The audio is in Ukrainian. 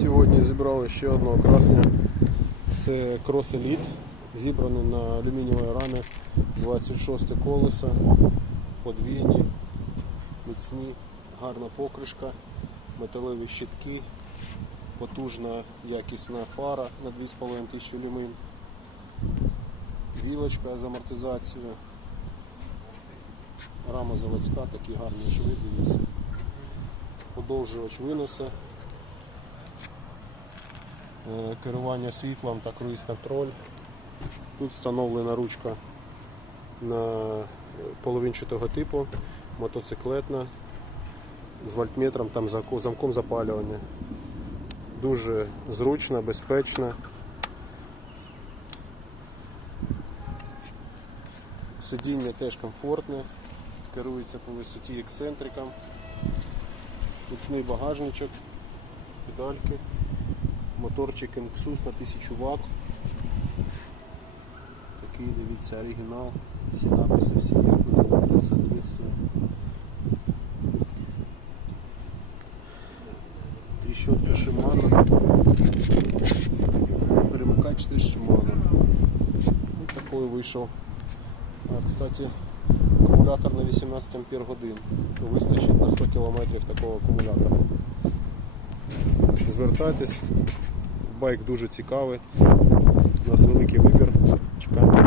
Сьогодні зібрали ще одного красня. Це Cross Elite, зібраний на алюмінієві рами 26 колеса, подвійні, міцні, гарна покришка, металеві щитки, потужна якісна фара на 2,5 тисячі люмін, вілочка з амортизацією, рама заводська, такі гарні шви, дивіться. Подовжувач виносу, е, керування світлом та круїз-контроль. Тут встановлена ручка на е, половинчатого типу, мотоциклетна з вольтметром, там замком запалювання. Дуже зручна, безпечна. Сидіння теж комфортне, керується по висоті ексцентриком, міцний багажничок, педальки, моторчик MXUS на 1000 Вт. Такий, дивіться, оригінал, всі написи, всі як називають, соответствує. Трещотка Shimano. Перемикач теж Shimano. Вот такой вийшов. А, кстати, акумулятор на 18 ампер годин. Вистачить на 100 км такого акумулятора. Звертайтесь, байк дуже цікавий. У нас великий вибір. Сайті.